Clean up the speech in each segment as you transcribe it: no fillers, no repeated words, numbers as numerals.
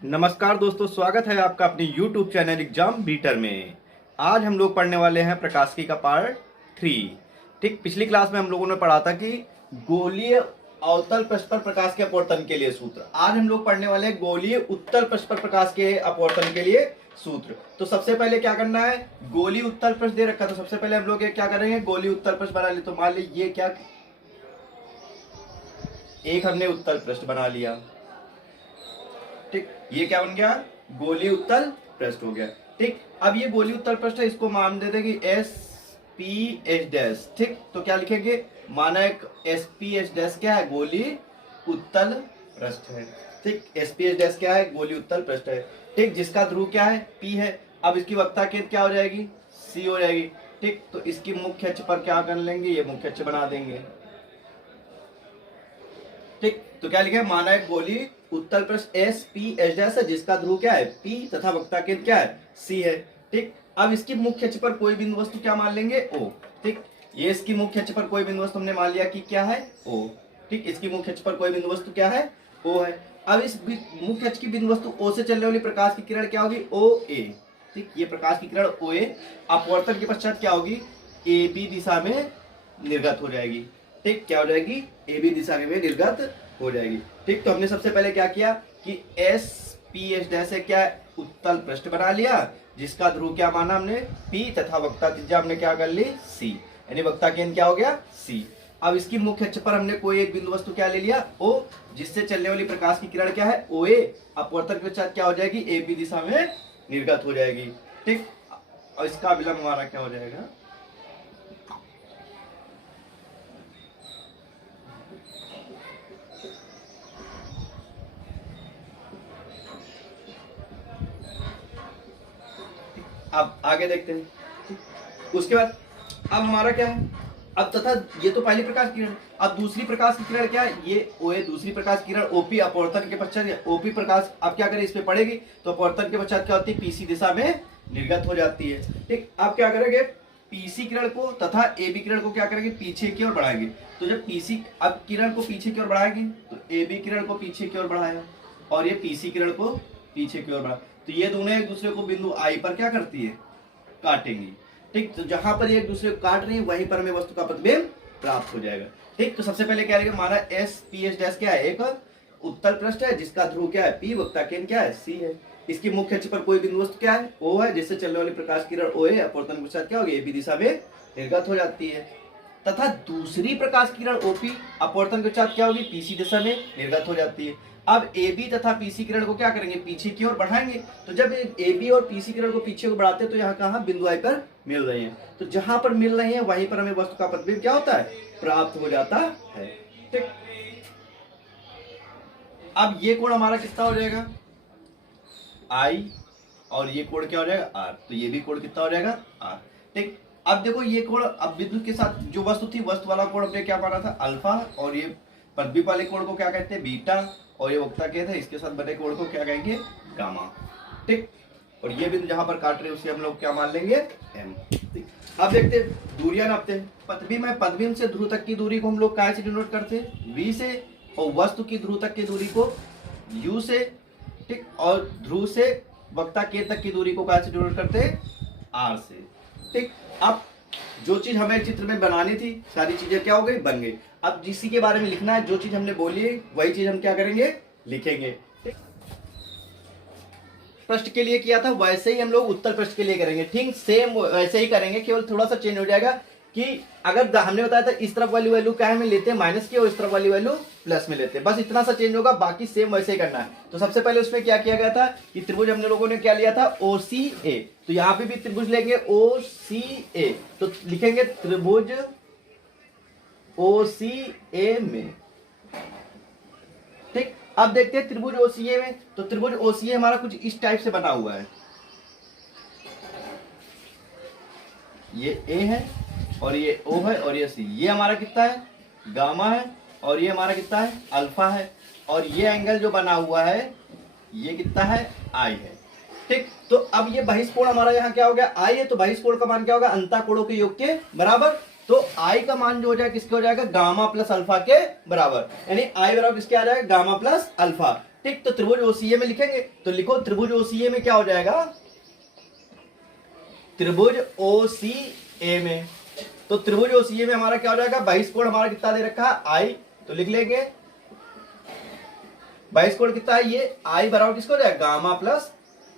नमस्कार दोस्तों, स्वागत है आपका अपने YouTube चैनल एग्जाम बीटर में। आज हम लोग पढ़ने वाले हैं प्रकाशिकी का पार्ट 3। ठीक, पिछली क्लास में हम लोगों ने पढ़ा था कि गोलीय अवतल पृष्ठ पर प्रकाश के अपवर्तन के लिए सूत्र। आज हम लोग पढ़ने वाले हैं गोलीय उत्तल पृष्ठ पर प्रकाश के अपवर्तन के लिए सूत्र। तो सबसे पहले क्या करना है, गोलीय उत्तल पृष्ठ दे रखा, तो सबसे पहले हम लोग क्या करेंगे, गोलीय उत्तल पृष्ठ बना लिए। तो मान लीजिए ये क्या, एक हमने उत्तल पृष्ठ बना लिया। ठीक, ये क्या बन गया, गोलीय उत्तल पृष्ठ हो गया। ठीक, अब ये गोलीय उत्तल पृष्ठ है, इसको मान दे देंगे एस पी एच डैश। ठीक, तो क्या लिखेंगे, माना एक एस पी एच डैश क्या है, गोलीय उत्तल पृष्ठ है। ठीक, एस पी एच डैश क्या है, गोलीय उत्तल पृष्ठ है। ठीक, जिसका ध्रुव क्या है, पी है। अब इसकी वक्रता केंद्र क्या हो जाएगी, सी हो जाएगी। ठीक, तो इसकी मुख्य अक्ष पर क्या कर लेंगे, ये मुख्य अक्ष बना देंगे। ठीक, तो क्या लिखे, माना एक गोलीय उत्तल पृष्ठ एस पी एच डैश है, जिसका ध्रुव क्या है, पी, तथा वक्रता केंद्र क्या है, सी है। ठीक, अब इसकी मुख्य अक्ष पर कोई बिंदु वस्तु क्या मान लेंगे, ओ। ठीक, ये इसकी मुख्य अक्ष पर कोई बिंदु वस्तु हमने मान लिया कि क्या है, ओ। ठीक, इसकी मुख्य अक्ष पर कोई बिंदु वस्तु क्या है, ओ है। अब इस मुख्य अक्ष की बिंदु वस्तु ओ से चलने वाली प्रकाश की किरण क्या होगी, ओ ए। ठीक, ये प्रकाश की किरण ओ ए अपवर्तन के पश्चात क्या होगी, ए बी दिशा में निर्गत हो जाएगी। ठीक, क्या हो जाएगी, ए बी दिशा में निर्गत हो जाएगी। ठीक, तो हमने सबसे पहले क्या किया कि एस पी एच डैश है क्या, उत्तल पृष्ठ बना लिया, जिसका ध्रुव क्या माना हमने, पी, तथा वक्रता त्रिज्या हमने क्या कर ली, सी, यानी वक्रता केंद्र क्या हो गया, सी। अब इसकी मुख्य अक्ष पर हमने कोई एक बिंदु वस्तु क्या ले लिया, ओ, जिससे चलने वाली प्रकाश की किरण क्या है, ओ ए, अपवर्तन के पश्चात क्या हो जाएगी, ए बी दिशा में निर्गत हो जाएगी। ठीक, और इसका अभिलंब हमारा क्या हो जाएगा, अब आगे देखते हैं। उसके बाद अब हमारा क्या है, अब तथा ये तो पहली प्रकाश किरण, अब दूसरी प्रकाश की किरण क्या है, ये ओ है, दूसरी प्रकाश किरण ओपी, अपवर्तन के पश्चात ओपी प्रकाश अब क्या करें, इस पे पड़ेगी, तो अपवर्तन के पश्चात क्या होती है, पीसी दिशा में निर्गत हो जाती है। ठीक, अब क्या करेंगे, पीसी किरण को तथा ए बी किरण को क्या करेंगे, पीछे की ओर बढ़ाएंगे। तो जब पीसी अब किरण को पीछे की ओर बढ़ाएंगे, तो ए बी किरण को पीछे की ओर बढ़ाया, और ये पीसी किरण को पीछे की ओर बढ़ा, तो ये दोनों एक दूसरे को बिंदु आई पर क्या करती है, काटेंगी। ठीक, तो जहां पर एक दूसरे को काट रही है, वहीं पर हमें वस्तु का प्रतिबिंब प्राप्त हो जाएगा। ठीक, तो सबसे पहले क्या रहेगा, हमारा एस पी एच डैश क्या है, एक उत्तल पृष्ठ है, जिसका ध्रुव क्या है, पी, वक्रता केंद्र क्या है, सी है। इसकी मुख्य अक्ष पर कोई बिंदु वस्तु क्या है, ओ है, जिससे चलने वाली प्रकाश किरण ओ है, अपवर्तन के पश्चात क्या होगी, ए बी दिशा में निर्गत हो जाती है। तथा दूसरी प्रकाश किरण ओपी अपवर्तन के पश्चात क्या होगी, पीसी दिशा में निर्गत हो जाती है। अब ए बी तथा पीसी किरण को क्या करेंगे, पीछे की ओर बढ़ाएंगे। तो जब ए बी और पीसी किरण को पीछे को बढ़ाते हैं, तो यहाँ कहाँ बिंदु आई पर मिल रहे हैं, तो जहां पर मिल रहे हैं वहीं पर हमें वस्तु का प्रतिबिंब क्या होता है, प्राप्त हो जाता है। ठीक, अब ये कोण हमारा कितना हो जाएगा, आई, और ये कोण क्या हो जाएगा, आर, तो ये भी कोण कितना हो जाएगा, आर। ठीक, अब देखो ये कोण, अब बिंदु के साथ जो वस्तु थी, वस्तु वाला कोण हमने क्या माना था, अल्फा, और ये प्रतिबिंब वाले कोण को क्या कहते हैं, बीटा, और ये वक्रता केंद्र है, इसके साथ बने कोण को क्या कहेंगे, गामा। ठीक, और ये बिंदु जहां पर काट रहे हैं उसे हम लोग क्या मान लेंगे, एम। ठीक, अब देखते हैं दूरियां नापते हैं। प्रतिबिंब है, प्रतिबिंब से ध्रुव तक की दूरी को हम लोग काय से डिनोट करते हैं, वी से, और वस्तु की ध्रुव तक की दूरी को यू से। ठीक, और ध्रुव से वक्रता केंद्र तक की दूरी को काय से डिनोट करते हैं, आर से। ठीक, अब जो चीज हमें चित्र में बनानी थी, सारी चीजें क्या हो गई, बन गई। अब जिसी के बारे में लिखना है, जो चीज हमने बोली है वही चीज हम क्या करेंगे, लिखेंगे। पृष्ठ के लिए किया था वैसे ही हम लोग उत्तर पृष्ठ के लिए करेंगे। ठीक, सेम वैसे ही करेंगे, केवल थोड़ा सा चेंज हो जाएगा कि अगर हमने बताया था इस तरफ वाली वैल्यू क्या है, में लेते हैं माइनस की, और इस तरफ वाली वैल्यू प्लस में लेते हैं, बस इतना सा चेंज होगा, बाकी सेम वैसे ही करना है। तो सबसे पहले उसमें क्या किया गया था कि त्रिभुज हमने लोगों ने क्या लिया था, ओ सी ए, तो यहाँ पे भी त्रिभुज लेंगे ओ सी ए, तो लिखेंगे त्रिभुज ओ सी ए में। ठीक, अब देखते हैं त्रिभुज ओसीए में, तो त्रिभुज ओसीए हमारा कुछ इस टाइप से बना हुआ है, ये ए है, और ये ओ है, और ये सी, ये हमारा कितना है, गामा है, और ये हमारा कितना है, अल्फा है, और ये एंगल जो बना हुआ है ये कितना है, आई है। ठीक, तो अब ये बहिष्कोण हमारा यहाँ क्या हो गया, आई है, तो बहिष्कोण का मान क्या होगा, अंतःकोणों के योग के बराबर। तो आई का मान जो हो जाएगा किसके हो जाएगा, गामा प्लस अल्फा के बराबर, यानी आई बराबर किसके आ जाएगा, गामा प्लस अल्फा। ठीक, तो त्रिभुज ओसीए में लिखेंगे, तो लिखो त्रिभुज ओसीए में क्या हो जाएगा, त्रिभुज ओसीए में, तो त्रिभुज ओसीए में हमारा क्या हो जाएगा, बहिष्कोण हमारा कितना दे रखा है आई, तो लिख लेंगे बहिष्कोण कितना है ये आई बराबर किसको हो जाएगा गामा प्लस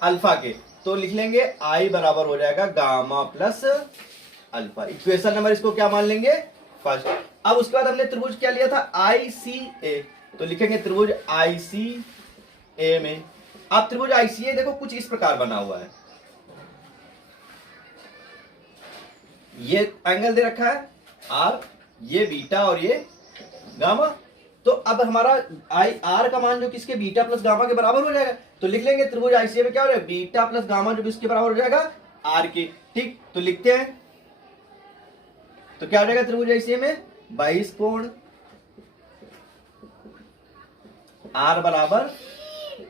अल्फा के, तो लिख लेंगे आई बराबर हो जाएगा gamma plus alpha. Equation number इसको क्या मान लेंगे फर्स्ट। अब उसके बाद हमने त्रिभुज क्या लिया था आई सी ए, तो लिखेंगे त्रिभुज आई सी ए में। अब त्रिभुज आईसीए देखो कुछ इस प्रकार बना हुआ है, ये एंगल दे रखा है आर, ये बीटा और ये गामा, तो अब हमारा आई आर का मान जो किसके बीटा प्लस गामा के बराबर हो जाएगा, तो लिख लेंगे त्रिभुज आईसीए में क्या हो जाएगा बीटा प्लस गामा जो किसके बराबर हो जाएगा आर के। ठीक, तो लिखते हैं, तो क्या हो जाएगा त्रिभुज आईसीए में बहिष्कोण आर बराबर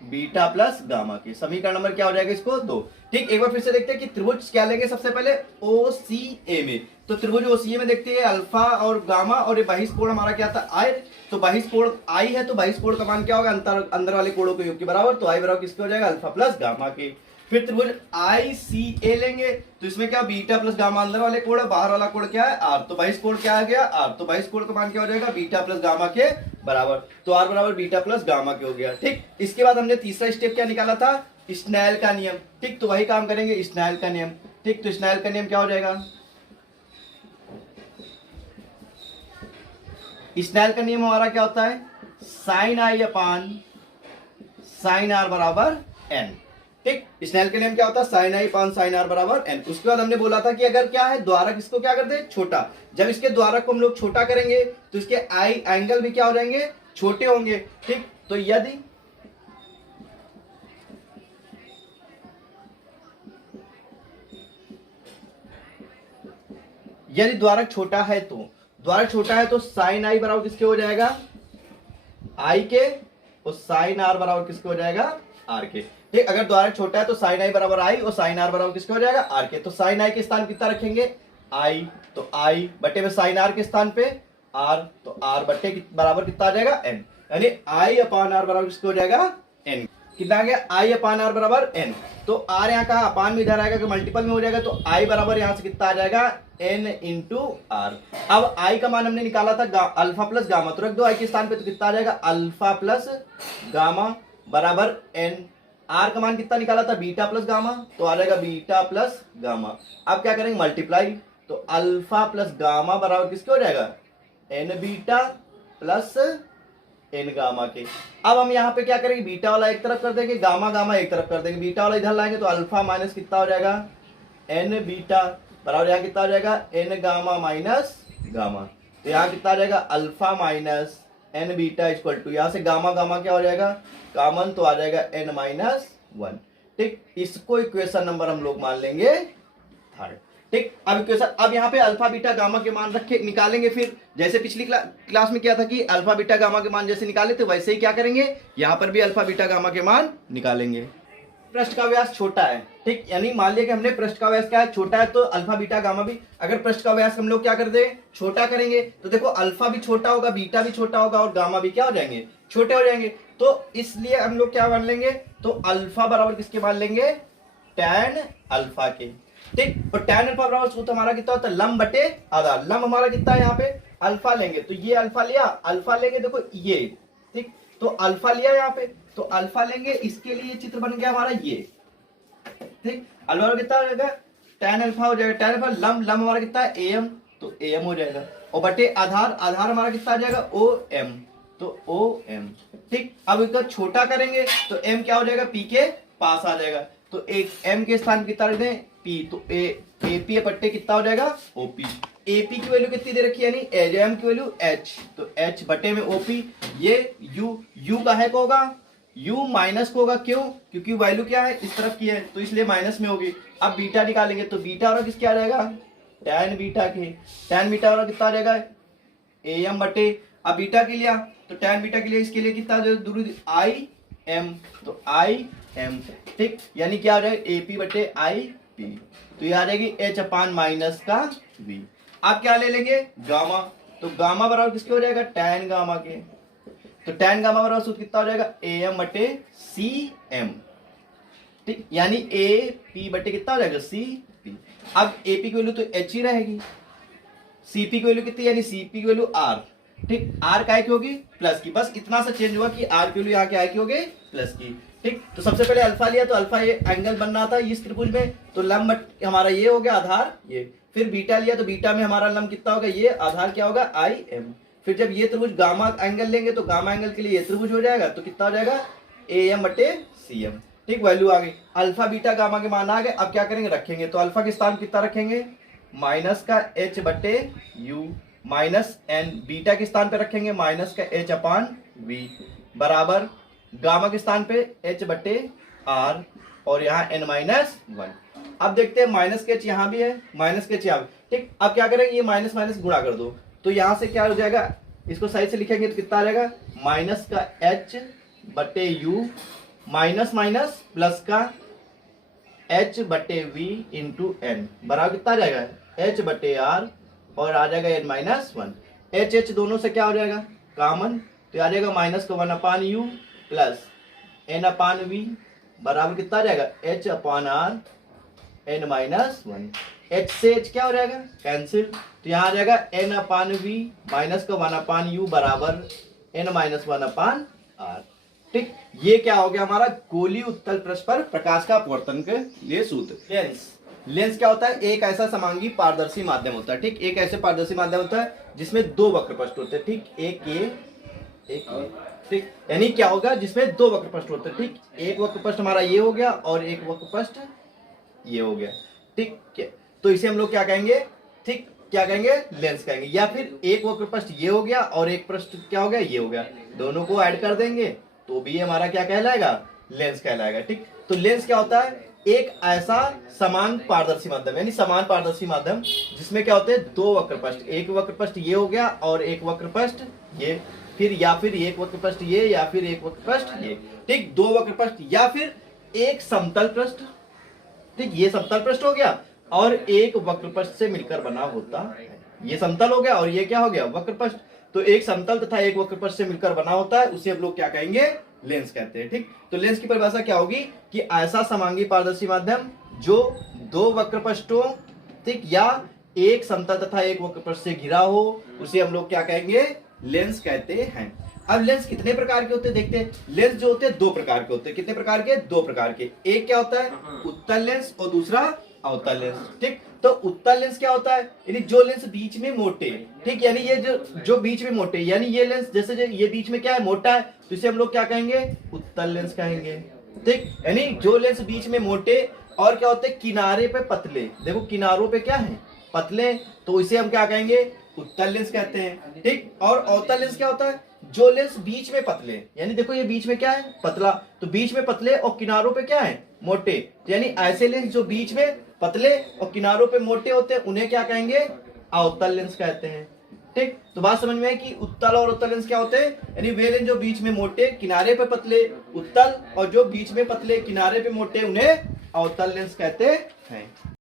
बीटा प्लस गामा के। समीकरण नंबर क्या हो जाएगा इसको 2। ठीक, एक बार फिर से देखते हैं कि त्रिभुज क्या लेंगे सबसे पहले ओसीए में, तो त्रिभुज ओसीए में देखते हैं अल्फा और गामा और ये बहिष्कोण हमारा क्या था आई, तो बहिष्कोण आई है तो बहिष्कोण का मान क्या होगा अंदर वाले कोणों के योग के बराबर, तो आई बराबर किसके हो जाएगा अल्फा प्लस गामा के। फिर त्रिभुज आई सी ए लेंगे, तो इसमें क्या बीटा प्लस गामा अंदर वाले कोण, बाहर वाला कोण क्या है आर, तो बहिष्कोण क्या आ गया आर, तो बहिष्कोण का मान क्या हो जाएगा बीटा प्लस गामा के बराबर, तो आर बराबर बीटा प्लस गामा के हो गया। ठीक, इसके बाद हमने तीसरा स्टेप क्या निकाला था स्नेल का नियम। ठीक, तो वही काम करेंगे स्नेल का नियम। ठीक, तो स्नेल का नियम क्या हो जाएगा, स्नेल का नियम हमारा क्या होता है sine i upon sine r बराबर एन। ठीक, स्नेल का नियम क्या होता है sine i upon sine r बराबर एन। उसके बाद हमने बोला था कि अगर क्या है द्वारक इसको क्या करते हैं छोटा, जब इसके द्वारक को हम लोग छोटा करेंगे तो इसके आई एंगल भी क्या हो जाएंगे छोटे होंगे। ठीक, तो यदि द्वारक छोटा है तो द्वारक छोटा है तो साइन आई बराबर किसके हो जाएगा आई के, और साइन आर बराबर किसके हो जाएगा आर के। ठीक, अगर द्वारक छोटा है तो साइन आई बराबर आई और साइन आर बराबर किसके हो जाएगा आर के, तो साइन आई के स्थान कितना रखेंगे आई, तो आई बटे में साइन आर के स्थान पे आर, तो आर बटे बराबर कितना आ जाएगा एन, यानी आई अपान आर बराबर किसके हो जाएगा एन। कितना आ गया आई अपान आर बराबर एन, तो आर यहाँ का अपान में इधर आएगा कि मल्टीपल में हो जाएगा, तो आई बराबर यहाँ से कितना आ जाएगा एन इंटू आर। अब आई का मान हमने निकाला था अल्फा प्लस गामा, तो रख दो आई के स्थान पे, तो कितना आ जाएगा अल्फा प्लस गामा बराबर एन। आर का मान कितना निकाला था बीटा प्लस गामा, तो आ जाएगा बीटा प्लस गामा। अब क्या करेंगे मल्टीप्लाई, तो अल्फा प्लस गामा बराबर किसके हो जाएगा n beta plus n gamma के। अब हम यहाँ पे क्या करेंगे बीटा वाला एक तरफ कर देंगे, गामा गामा एक तरफ कर देंगे, बीटा वाला इधर लाएंगे तो अल्फा माइनस कितना हो जाएगा एन बीटा बराबर यहाँ कितना हो जाएगा एन गामा माइनस गामा, तो यहाँ कितना आ जाएगा alpha minus n beta equal to यहाँ से गामा गामा क्या हो जाएगा कॉमन, तो आ जाएगा एन माइनस 1। ठीक, इसको इक्वेशन नंबर हम लोग मान लेंगे थर्ड। ठीक, अब इक्वेशन, अब यहाँ पे अल्फा बीटा गामा के मान रखे निकालेंगे, फिर जैसे पिछली क्लास में किया था कि अल्फा बीटा गामा के मान जैसे निकाले थे वैसे ही क्या करेंगे यहाँ पर भी अल्फा बीटा गामा के मान निकालेंगे। पृष्ठ का व्यास छोटा है, ठीक, यानी मान लिया कि हमने पृष्ठ का व्यास क्या है छोटा है, तो अल्फा बीटा गामा भी, अगर पृष्ठ का व्यास हम लोग क्या कर दे छोटा करेंगे तो देखो अल्फा भी छोटा होगा बीटा भी छोटा होगा और गामा भी क्या हो जाएंगे छोटे हो जाएंगे, तो इसलिए हम लोग क्या मान लेंगे, तो अल्फा बराबर किसके मान लेंगे टैन अल्फा के। ठीक, और टैन अल्फा बराबर सूत्र हमारा कितना होता है लंब बटे आधार, लंब हमारा कितना है यहाँ पे अल्फा लेंगे, तो ये अल्फा लिया, अल्फा लेंगे देखो ये, ठीक, तो अल्फा लिया यहाँ पे, तो अल्फा लेंगे, इसके लिए चित्र बन गया हमारा ये। ठीक, अल्फा कितना हो जाएगा टैन अल्फा हो जाएगा, टैन अल्फा लंब, लंब हमारा कितना है एम, तो एम हो जाएगा, और बटे आधार, आधार हमारा कितना आ जाएगा ओ एम, तो ओ एम। ठीक, अब इसका छोटा करेंगे तो एम क्या हो जाएगा पी के पास आ जाएगा, तो एक एम के स्थान कितना रख दें पी, तो ए पी बट्टे कितना हो जाएगा ओपी, एपी की वैल्यू कितनी दे रखी है यानी एम की वैल्यू एच, तो एच बटे में ओपी, ये यू का है को होगा u माइनस को होगा, क्यों क्योंकि वैल्यू क्या है इस तरफ की है तो इसलिए माइनस में होगी। अब बीटा निकालेंगे तो बीटा और किसके आ जाएगा टैन बीटा के, टैन बीटा और कितना आ जाएगा एम बटे, अब बीटा के लिया तो टैन बीटा के लिए इसके लिए कितना दूरी आई एम, तो आई एम। ठीक, यानी क्या आ जाएगा एपी बटे आई पी, तो ये आ जाएगी एच अपान माइनस का वी। आप क्या ले लेंगे गामा, तो गामा बराबर किसके हो जाएगा टैन गामा के। तो tan गामा बराबर सूत्र कितना हो जाएगा, AM बटे CM, ठीक, यानी AP बटे कितना हो जाएगा CP। अब AP की वैल्यू तो H ही रहेगी, CP की वैल्यू कितनी, यानी CP की वैल्यू R, ठीक, R काय की होगी प्लस की, बस इतना सा चेंज हुआ कि R की वैल्यू यहाँ क्या की हो गई प्लस की, ठीक। तो सबसे पहले अल्फा लिया, तो अल्फा ये एंगल बनना था इस त्रिभुज में, तो लंब हमारा ये हो गया आधार ये, फिर बीटा लिया तो बीटा में हमारा लंब कितना होगा, ये आधार क्या होगा IM, फिर जब ये त्रिभुज गामा एंगल लेंगे तो गामा एंगल के लिए ये त्रिभुज हो जाएगा, तो कितना हो जाएगा AM बटे CM, ठीक, वैल्यू आ गई, अल्फा बीटा गामा के मान आ गए। अब क्या करेंगे, रखेंगे, तो अल्फा के स्थान कितना रखेंगे, माइनस का H बटे U माइनस N, बीटा के स्थान पे रखेंगे माइनस का H अपान V बराबर गामा के स्थान पे H बटे R और यहाँ N माइनस 1। अब देखते हैं माइनस के H यहाँ भी है, माइनस के H यहाँ भी, ठीक। अब क्या करेंगे, ये माइनस माइनस गुणा कर दो, तो यहाँ से क्या हो जाएगा, इसको साइड से लिखेंगे तो कितना आ जाएगा, माइनस का H बटे U माइनस माइनस प्लस का H बटे V इंटू N बराबर कितना आ जाएगा, H बटे R और आ जाएगा N माइनस 1। H H दोनों से क्या हो जाएगा कॉमन, तो आ जाएगा माइनस का 1 अपान U प्लस N अपान V बराबर कितना आ जाएगा, H अपान R N माइनस 1। H से H क्या हो जाएगा कैंसिल, तो यहाँ आ जाएगा N अपान V माइनस का 1 अपान U बराबर N माइनस 1 अपान R, ठीक। ये क्या हो गया हमारा गोलीय उत्तल पृष्ठ पर प्रकाश का अपवर्तन के लिए सूत्र। लेंस, लेंस क्या होता है, एक ऐसा समांगी पारदर्शी माध्यम होता है, ठीक, एक ऐसे पारदर्शी माध्यम होता है जिसमें दो वक्रपृष्ठ होते हैं, ठीक, एक ये एक ये, ठीक, यानी क्या होगा जिसमें दो वक्रपृष्ठ होते हैं, ठीक, एक वक्रपृष्ठ हमारा ये हो गया और एक वक्रपृष्ठ ये हो गया, ठीक, तो इसे हम लोग क्या कहेंगे, ठीक, क्या कहेंगे लेंस कहेंगे, या फिर एक वक्रपृष्ठ ये हो गया और एक पृष्ठ क्या हो गया ये हो गया, दोनों को ऐड कर देंगे तो भी हमारा क्या कहलाएगा लेंस कहलाएगा, ठीक। तो लेंस क्या होता है, एक ऐसा समान पारदर्शी माध्यम, यानी समान पारदर्शी माध्यम जिसमें क्या होते हैं दो वक्रपृष्ठ, एक वक्रपृष्ठ ये हो गया और एक वक्रपृष्ठ ये, फिर या फिर एक वक्रपृष्ठ ये या फिर एक वक्रपृष्ठ ये, ठीक, दो वक्रपृष्ठ या फिर एक समतल पृष्ठ, ठीक, ये समतल पृष्ठ हो गया और एक वक्रपृष्ठ से मिलकर बना होता है, ये समतल हो गया और ये क्या हो गया वक्रपृष्ठ, तो एक समतल तथा एक वक्रपृष्ठ से मिलकर बना होता है, उसे हम लोग क्या कहेंगे लेंस कहते हैं, ठीक। तो लेंस की परिभाषा क्या होगी कि ऐसा समांगी पारदर्शी माध्यम जो दो वक्रपृष्ठों, ठीक, या एक समतल तथा एक वक्रपृष्ठ से घिरा हो, उसे हम लोग क्या कहेंगे लेंस कहते हैं। अब लेंस कितने प्रकार के होते हैं देखते हैं, लेंस जो होते हैं दो प्रकार के होते हैं, कितने प्रकार के, दो प्रकार के, एक क्या होता है उत्तल लेंस और दूसरा अवतल लेंस, ठीक। तो उत्तल लेंस क्या होता है, यानी जो लेंस बीच में मोटे, ठीक, यानी ये जो बीच में मोटे, यानी ये लेंस जैसे ये बीच में क्या है मोटा है, तो इसे हम लोग क्या कहेंगे उत्तल लेंस कहेंगे, ठीक, यानी जो लेंस बीच में मोटे और क्या होते हैं किनारे पे पतले, देखो किनारों पे क्या है पतले, तो इसे हम क्या कहेंगे उत्तल लेंस कहते हैं, ठीक। और अवतल लेंस क्या होता है, जो लेंस बीच में पतले, यानी देखो ये बीच में क्या है पतला, तो बीच में पतले और किनारों पे क्या है मोटे, यानी ऐसे लेंस जो बीच में पतले और किनारों पे मोटे होते हैं उन्हें क्या कहेंगे अवतल लेंस कहते हैं, ठीक। तो बात समझ में है कि उत्तल और अवतल लेंस क्या होते हैं, यानी वे लेंस जो बीच में मोटे किनारे पे पतले उत्तल और जो बीच में पतले किनारे पे मोटे उन्हें अवतल लेंस कहते हैं।